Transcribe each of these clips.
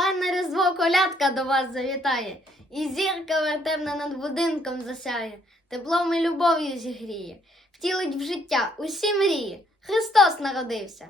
Хай на різдво колядка до вас завітає, і зірка вертемна над будинком засяє, теплом і любов'ю зігріє, втілить в життя усі мрії. Христос народився.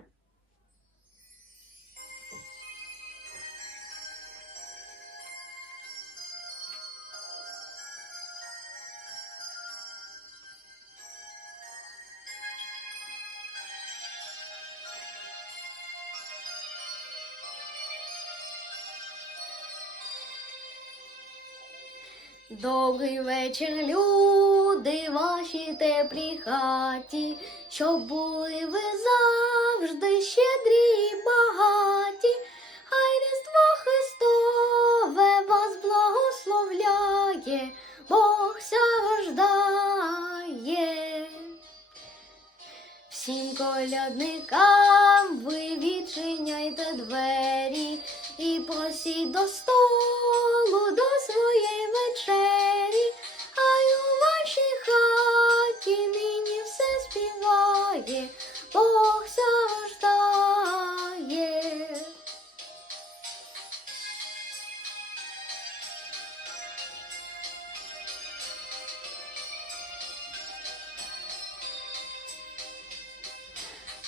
Добрий вечір, люди, ваші теплі хаті, щоб були ви завжди щедрі і багаті, хай Різдво Христове вас благословляє, Бог рождає. Всім колядникам ви відчиняйте двері і просіть до столу до своєї співає, Бог рождає.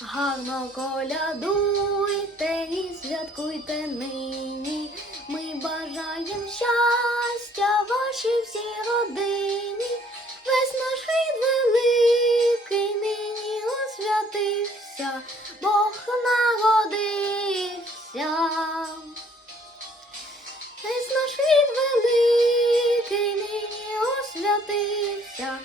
Гарно колядуйте і святкуйте нині. Бог народився. Весь наш рід великий нині освятився,